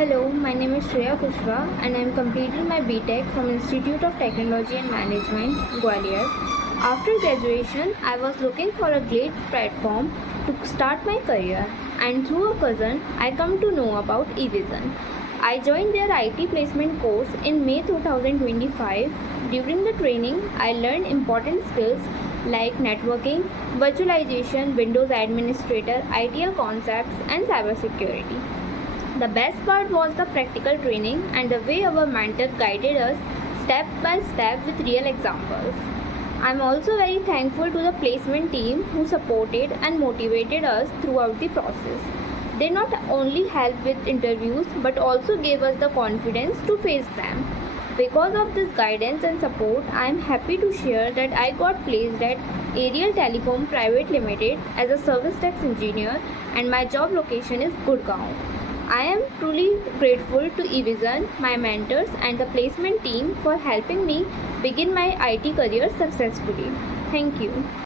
Hello, my name is Shreya Kushwah and I am completing my BTech from Institute of Technology and Management, Gwalior. After graduation, I was looking for a great platform to start my career, and through a cousin, I come to know about Evision. I joined their IT placement course in May 2025. During the training, I learned important skills like networking, virtualization, Windows administrator, ITL concepts, and cybersecurity. The best part was the practical training and the way our mentor guided us step by step with real examples. I'm also very thankful to the placement team who supported and motivated us throughout the process. They not only helped with interviews but also gave us the confidence to face them. Because of this guidance and support, I am happy to share that I got placed at Aerial Telecom Pvt Ltd as a service desk engineer, and my job location is Gurgaon. I am truly grateful to Evision, my mentors, and the placement team for helping me begin my IT career successfully. Thank you.